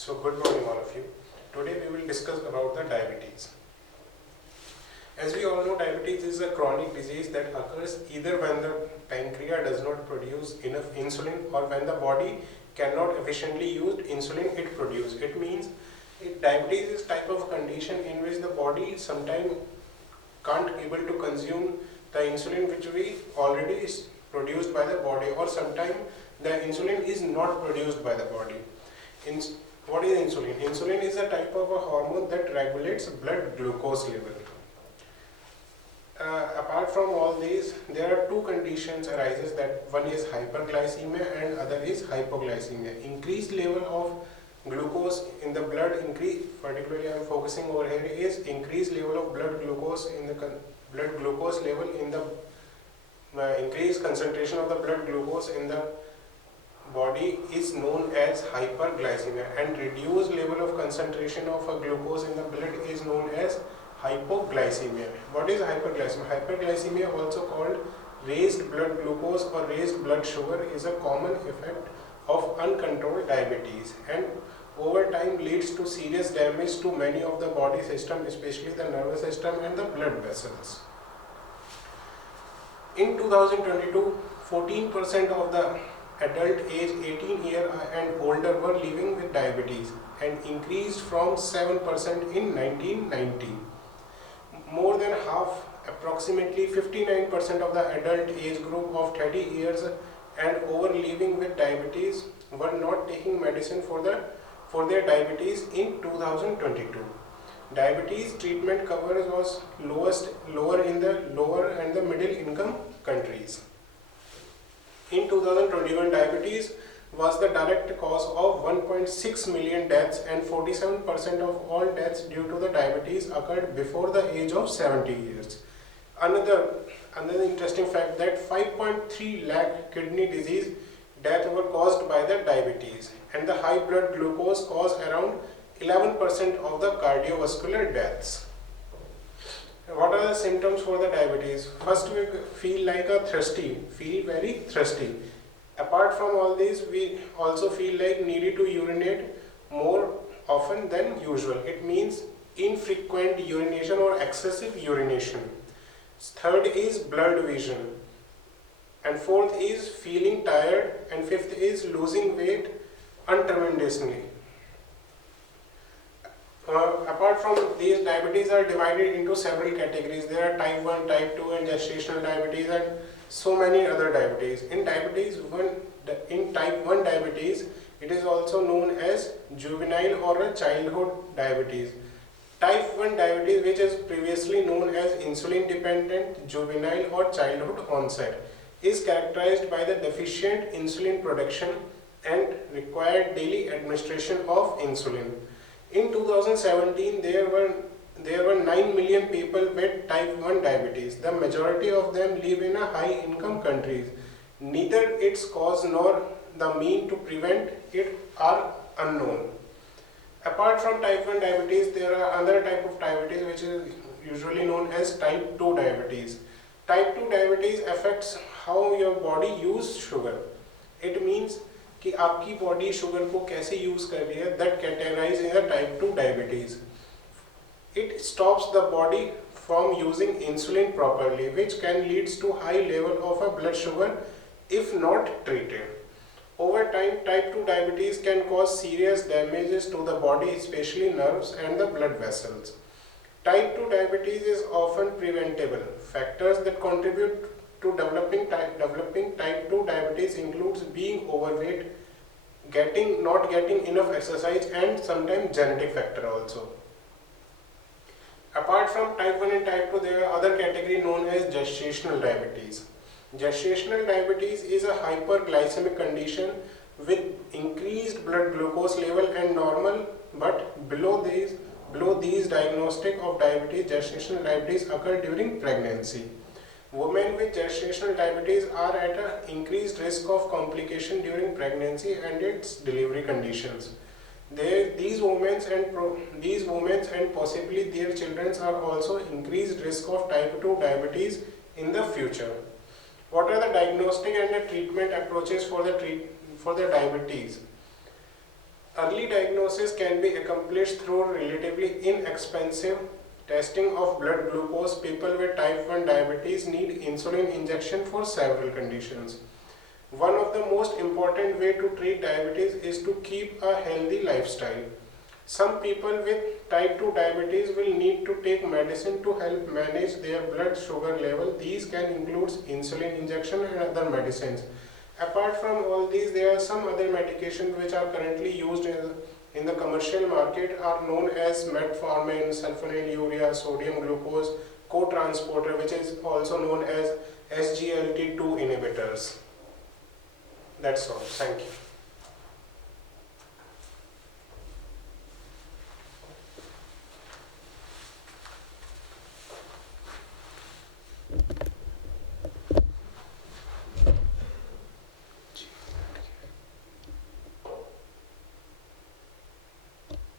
So good morning all of you. Today we will discuss about the diabetes. As we all know, diabetes is a chronic disease that occurs either when the pancreas does not produce enough insulin or when the body cannot efficiently use insulin it produces. It means diabetes is type of condition in which the body sometimes can't able to consume the insulin which we already is produced by the body, or sometimes the insulin is not produced by the body. What is insulin? Insulin is a type of a hormone that regulates blood glucose level. Apart from all these, there are two conditions arises, that one is hyperglycemia and other is hypoglycemia. Increased level of glucose in the blood, particularly I am focusing over here, is increased level of blood glucose in the blood glucose level in the increased concentration of the blood glucose in the body is known as hyperglycemia, and reduced level of concentration of a glucose in the blood is known as hypoglycemia. What is hyperglycemia? Hyperglycemia, also called raised blood glucose or raised blood sugar, is a common effect of uncontrolled diabetes and over time leads to serious damage to many of the body system, especially the nervous system and the blood vessels. In 2022, 14% of the adult age 18 years and older were living with diabetes and increased from 7% in 1990. More than half, approximately 59% of the adult age group of 30 years and over living with diabetes were not taking medicine for their diabetes in 2022. Diabetes treatment coverage was lower in the lower and the middle income countries. In 2021, diabetes was the direct cause of 1.6 million deaths, and 47% of all deaths due to the diabetes occurred before the age of 70 years. Another interesting fact that 5.3 lakh kidney disease deaths were caused by the diabetes, and the high blood glucose caused around 11% of the cardiovascular deaths. What are the symptoms for the diabetes? First, we feel very thirsty. Apart from all these, we also feel like needed to urinate more often than usual. It means infrequent urination or excessive urination. Third is blurred vision. And fourth is feeling tired. And fifth is losing weight untremendously. Apart from these, diabetes are divided into several categories. There are type 1, type 2 and gestational diabetes and so many other diabetes. In type 1 diabetes, it is also known as juvenile or a childhood diabetes. Type 1 diabetes, which is previously known as insulin dependent juvenile or childhood onset, is characterized by the deficient insulin production and required daily administration of insulin. In 2017, there were 9 million people with type 1 diabetes. The majority of them live in a high-income countries. Neither its cause nor the mean to prevent it are unknown. Apart from type 1 diabetes, there are other type of diabetes which is usually known as type 2 diabetes. Type 2 diabetes affects how your body uses sugar. It means कि आपकी body sugar को कैसे use कर रही है, that categorize in type 2 diabetes. It stops the body from using insulin properly, which can leads to high level of a blood sugar if not treated. Over time, type 2 diabetes can cause serious damages to the body, especially nerves and the blood vessels. Type 2 diabetes is often preventable. Factors that contribute to developing type 2 diabetes includes being overweight, not getting enough exercise, and sometimes genetic factor also. Apart from type 1 and type 2, there are other category known as gestational diabetes. Gestational diabetes is a hyperglycemic condition with increased blood glucose level and normal, but below these diagnostic of diabetes, gestational diabetes occur during pregnancy. Women with gestational diabetes are at an increased risk of complication during pregnancy and its delivery conditions. These women and possibly their children are also increased risk of type 2 diabetes in the future. What are the diagnostic and the treatment approaches for the diabetes? Early diagnosis can be accomplished through relatively inexpensive testing of blood glucose. People with type 1 diabetes need insulin injection for several conditions. One of the most important way to treat diabetes is to keep a healthy lifestyle. Some people with type 2 diabetes will need to take medicine to help manage their blood sugar level. These can include insulin injection and other medicines. Apart from all these, there are some other medications which are currently used in the commercial market are known as metformin, sulfonylurea, sodium glucose co-transporter, which is also known as SGLT2 inhibitors. That's all. Thank you.